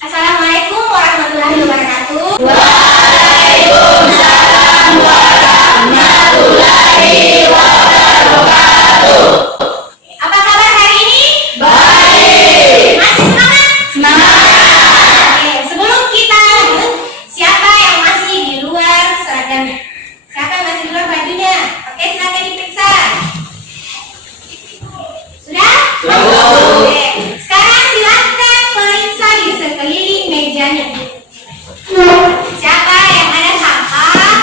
Assalamualaikum warahmatullahi wabarakatuh. Waalaikumsalam warahmatullahi wabarakatuh. Apa kabar hari ini? Baik. Masih semangat? Semangat. Oke, sebelum kita lanjut, siapa yang masih di luar seragamnya? Siapa yang masih di luar bajunya? Oke, silakan diperiksa. Sudah? Sudah. Oke, sekarang silakan periksa di sekeliling mejanya. Siapa yang ada sampah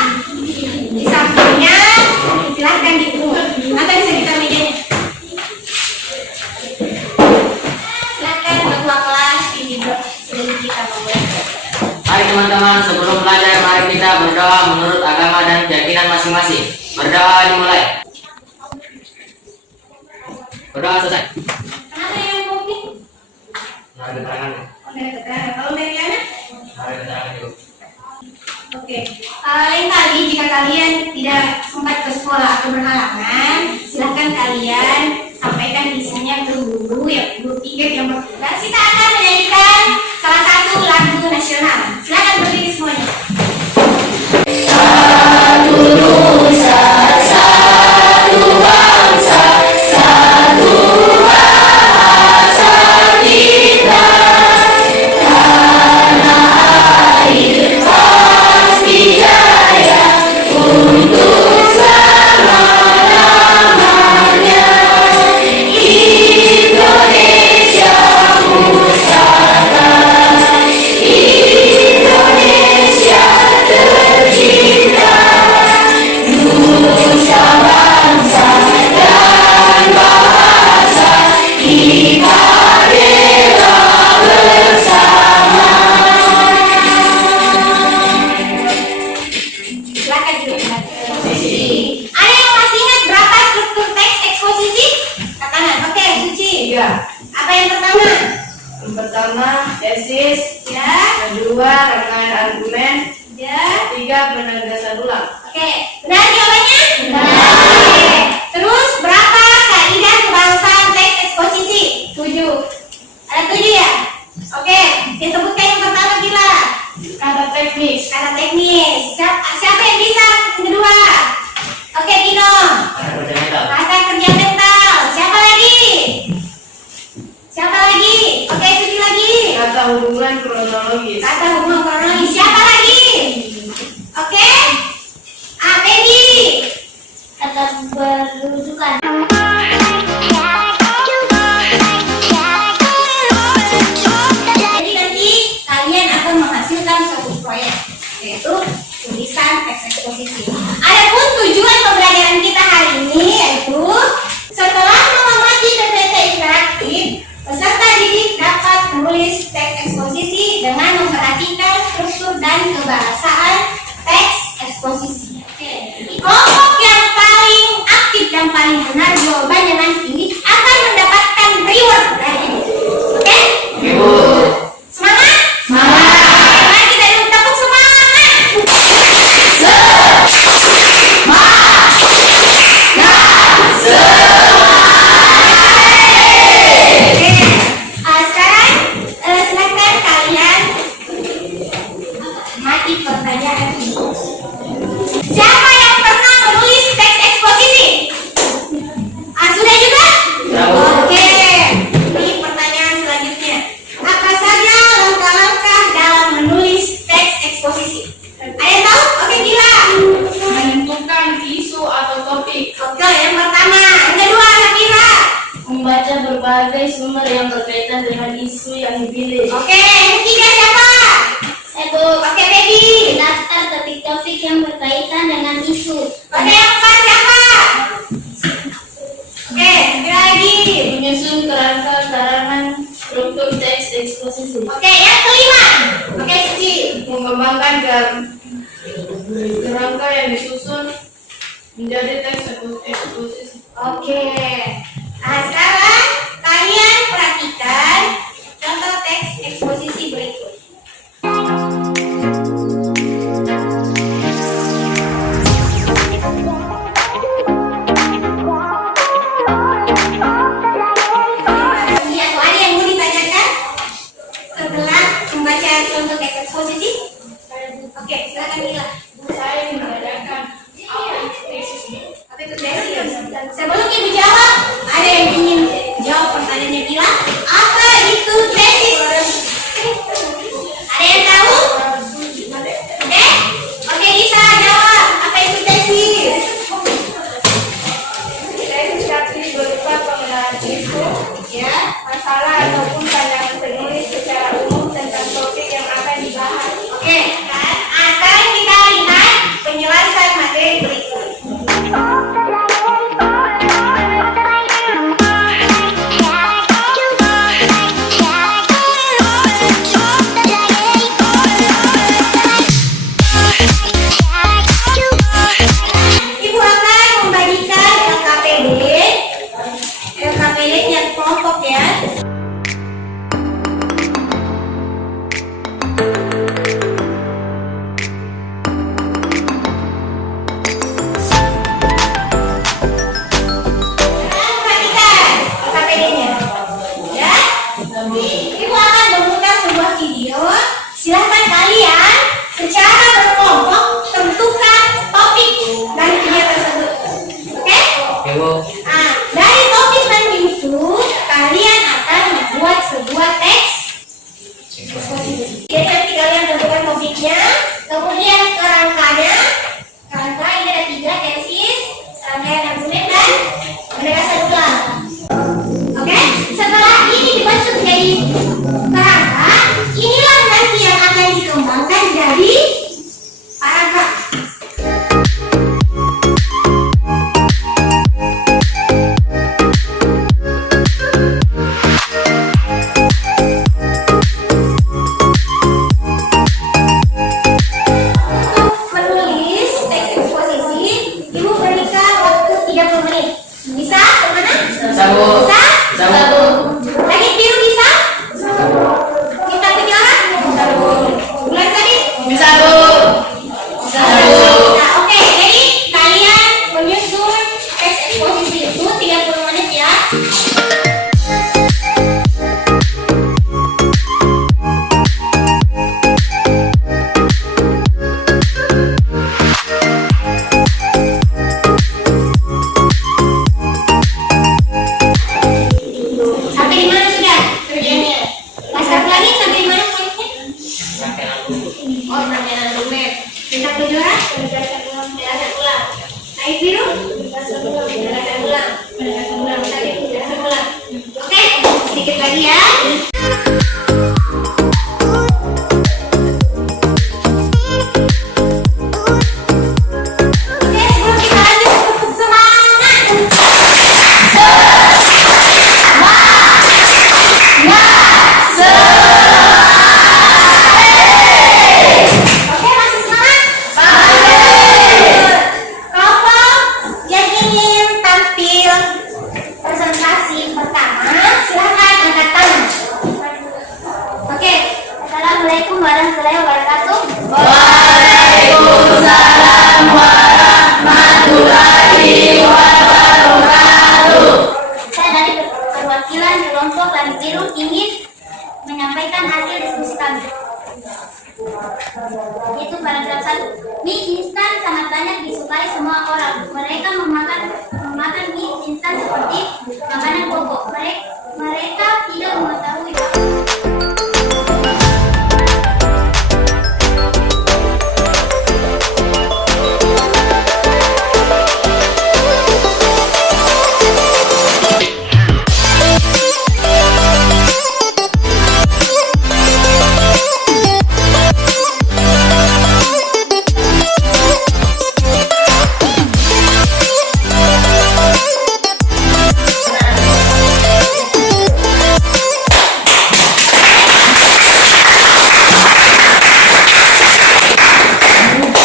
di sampingnya, silahkan dipungut atau disekitar mejanya. Silahkan ketua kelas duduk sebelum kita memulai. Hai teman-teman, sebelum belajar mari kita berdoa menurut agama dan keyakinan masing-masing. Berdoa dimulai. Berdoa selesai. Kenapa yang kopi? Mari keterangannya. Oke, keterangan. Kalau Meriana? Mari keterangan dulu. Oke. Lain kali jika kalian tidak sempat ke sekolah atau berhalangan, silahkan kalian sampaikan isinya ke guru tiket yang bertugas. Kita akan menyanyikan salah satu lagu nasional. Silahkan berdiri semuanya. Satu nusa, satu bangsa, satu bahasa kita. Tanah air pasti jaya untuk selama-lamanya. Indonesia pusaka, Indonesia tercinta. Nusa bangsa dan bahasa kita bela bersama. Silahkan duduk. Ada yang masih ingat berapa struktur teks eksposisi? Katakan. Oke, Suci. Tiga. Apa yang pertama? Yang pertama tesis, Ya. kedua rangkaian argumen, Ya. ketiga penegasan ulang. Oke, benar jawabannya? Oke. Terus berapa kaidah kebangsaan teks eksposisi? 7. Ada 7 ya? Oke, saya sebutkan yang pertama Gila. Kata teknis, Kata teknis. Siapa yang bisa yang kedua? Oke, Dino. Kata kerja mental. Siapa lagi? Siapa lagi? Oke, Suci lagi. kata hubungan kronologis, Kata hubungan kronologis. Siapa lagi? Oke. Baby. Kata berrujukan. Jadi nanti kalian akan menghasilkan suatu proyek, yaitu tulisan teks eksposisi. Adapun tujuan pembelajaran kita hari ini yaitu setelah mengamati PPT interaktif, peserta didik dapat menulis teks eksposisi dengan memperhatikan struktur dan kebahasaan teks eksposisi. Kelompok yang paling aktif dan paling benar jawabannya nanti akan mendapatkan reward dari ini. Oke? Semangat? Semangat! Mari kita tepuk semangat! Sekarang silakan kalian mati pertanyaan ini. Siapa yang pernah menulis teks eksposisi? Sudah juga? Oke. Ini pertanyaan selanjutnya. Apa saja langkah-langkah dalam menulis teks eksposisi? Ada yang tahu? Oke, Gila. menentukan isu atau topik, Oke, yang pertama. Yang kedua, Nabila. membaca berbagai sumber yang berkaitan dengan isu yang dipilih, Oke, yang ketiga siapa? Sibuk Oke, Baby. daftar topik-topik yang berkaitan dengan isu. Oke, yang keempat siapa? Oke, sekali lagi. menyusun kerangka karangan struktur teks eksposisi, Oke, yang kelima. Oke, Suci. mengembangkan kerangka yang disusun menjadi teks eksposisi. Oke. Nah, sekarang kalian perhatikan contoh teks Kejora, penegasan ulang. Naik biru, penegasan ulang. Tadi penegasan ulang. Oke, sedikit lagi ya. Oke, sebelum kita lanjut, tetap semangat. Oke, masih semangat? Kelompok yang ingin tampil presentasi pertama, silahkan angkat tangan. Oke, Assalamualaikum warahmatullahi wabarakatuh. Waalaikumsalam warahmatullahi wabarakatuh. Saya dari perwakilan kelompok Langit Biru ingin menyampaikan hasil diskusi kami. Yaitu paragraf 1. Mie instan sangat banyak disukai semua orang. Mereka memakan mie instan seperti makanan pokok. Mereka tidak mengetahui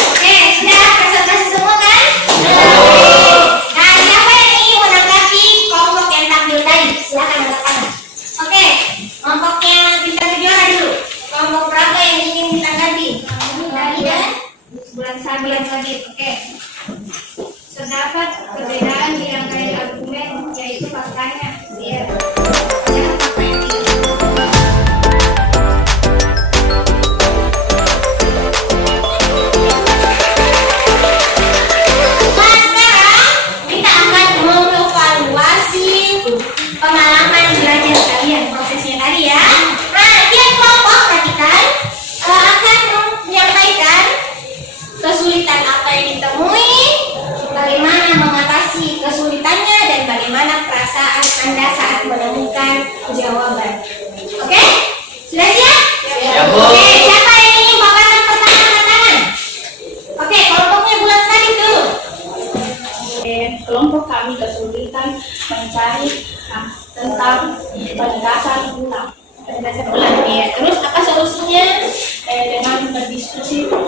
oke, sudah presentasi semua kan? Nah, siapa yang ingin menanggapi kelompok yang tampil tadi? Silahkan angkat tangan. Oke, kelompoknya Bintang Kejora dulu. Kelompok berapa yang ingin ditanggapi? Dari dan bulan sabit. Oke. Terdapat perbedaan di rangkaian argumen, yaitu faktanya. Iya. Jangan fakta yang tidak. Nah, sekarang kita akan mengevaluasi pengalaman belajar kalian, prosesnya tadi ya. Nah, tiap kelompok perhatikan akan menyampaikan kesulitan apa yang ditemui, bagaimana mengatasi kesulitannya, dan bagaimana perasaan Anda saat menemukan jawaban. Oke? Sudah siap? Siap, Bu. Oke, siapa yang ingin paparan pertama angkat tangan? Oke, kelompoknya Bulan Sabit dulu. Kelompok kami kesulitan mencari tentang penegasan ulang. Penegasan ulang ya. Terus apa solusinya? Dengan berdiskusi Oke.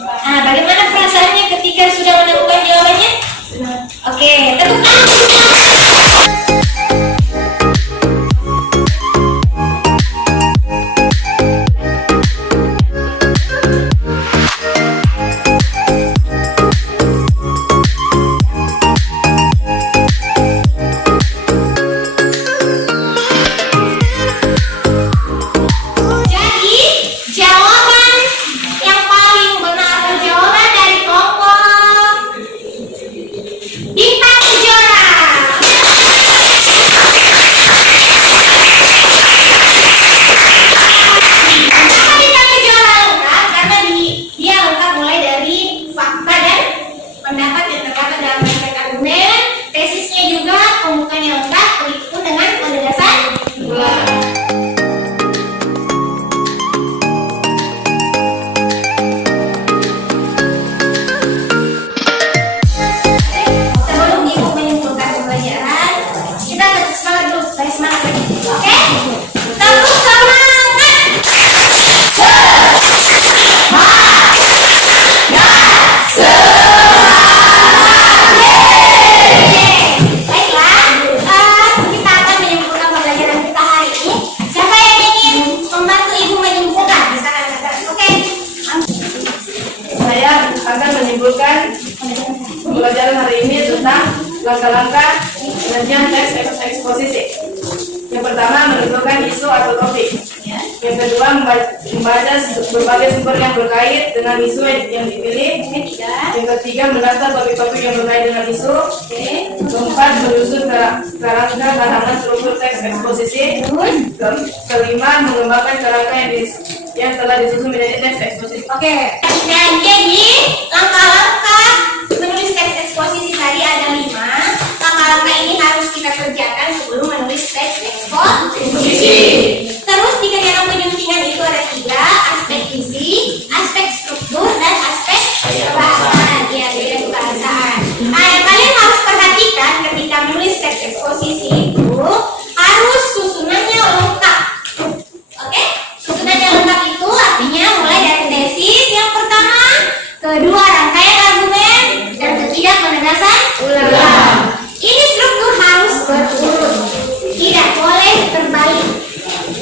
Nah, bagaimana perasaannya ketika sudah menemukan jawabannya? Oke, tepuk tangan. Jadi, jawaban yang paling benar atau jawaban dari kelompok Bintang Kejora. Kenapa Bintang Kejora lengkap? Karena dia lengkap mulai dari fakta dan pendapat yang terdapat dalam rangkaian argumen, tesisnya juga pembukaannya lengkap, begitupun dengan penjelasan ulang. Sebelum ibu menyimpulkan pembelajaran, kita tetap semangat dulu, supaya semangat lagi. Oke? Tepuk semangat! Baiklah, kita akan menyimpulkan pembelajaran kita hari ini. Siapa yang ingin membantu ibu menyimpulkan? Misalkan, oke? Saya akan menyimpulkan pembelajaran hari ini tentang langkah-langkah penyajian teks eksposisi. Yang pertama, menentukan isu atau topik. Yang kedua, membaca berbagai sumber yang berkait dengan isu yang dipilih. Yang ketiga, mendaftar topik-topik yang berkait dengan isu. Keempat, menyusun kerangka halaman struktur teks eksposisi. Kelima, mengembangkan kerangka yang telah disusun menjadi teks eksposisi. Oke. Nah, jadi langkah-langkah menulis teks eksposisi tadi ada 5. Langkah-langkah ini harus kita kerjakan sebelum menulis teks eksposisi. Terus di kegiatan penyuntingan itu ada 3, aspek isi, aspek struktur, dan aspek kebahasaan. Ya, beda kebahasaan. Nah, yang kalian harus perhatikan ketika menulis teks eksposisi itu harus susunannya lengkap. Oke? Susunannya lengkap itu artinya mulai dari tesis yang pertama, kedua rangkaian argumen, dan ketiga penegasan ulang. Ini struktur harus berurut, tidak boleh terbalik.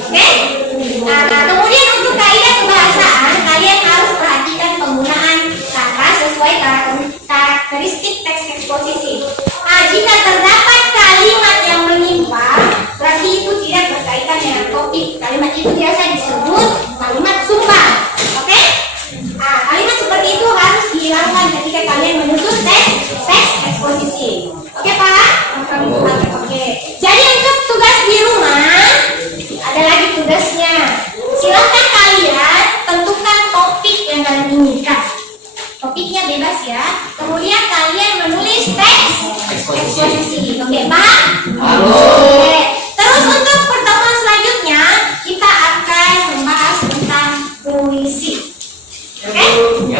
Oke? Nah, kemudian untuk kaidah kebahasaan, kalian harus perhatikan penggunaan kata sesuai karakteristik teks eksposisi. Nah, jika terdapat kalimat yang menyimpang, berarti itu tidak berkaitan dengan topik. Kalimat itu biasa disebut kalimat sumpah. Oke? Nah, kalimat seperti itu harus dihilangkan ketika kalian menyusun teks eksposisi. Oke, Pak? Oke. Jadi untuk tugas di rumah, ada lagi tugasnya. Silakan kalian tentukan topik yang kalian inginkan. Topiknya bebas ya. Kemudian kalian menulis teks eksposisi. Oke, Pak? Oke. Terus untuk pertemuan selanjutnya, kita akan membahas tentang puisi. Oke?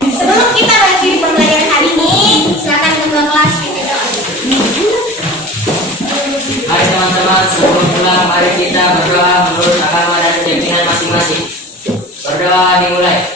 Sebelum kita mengakhiri pembelajaran hari ini, silakan ketua kelas berdoa. Mari teman-teman, sebelum pulang mari kita berdoa menurut agama dan keyakinan masing-masing. Berdoa dimulai.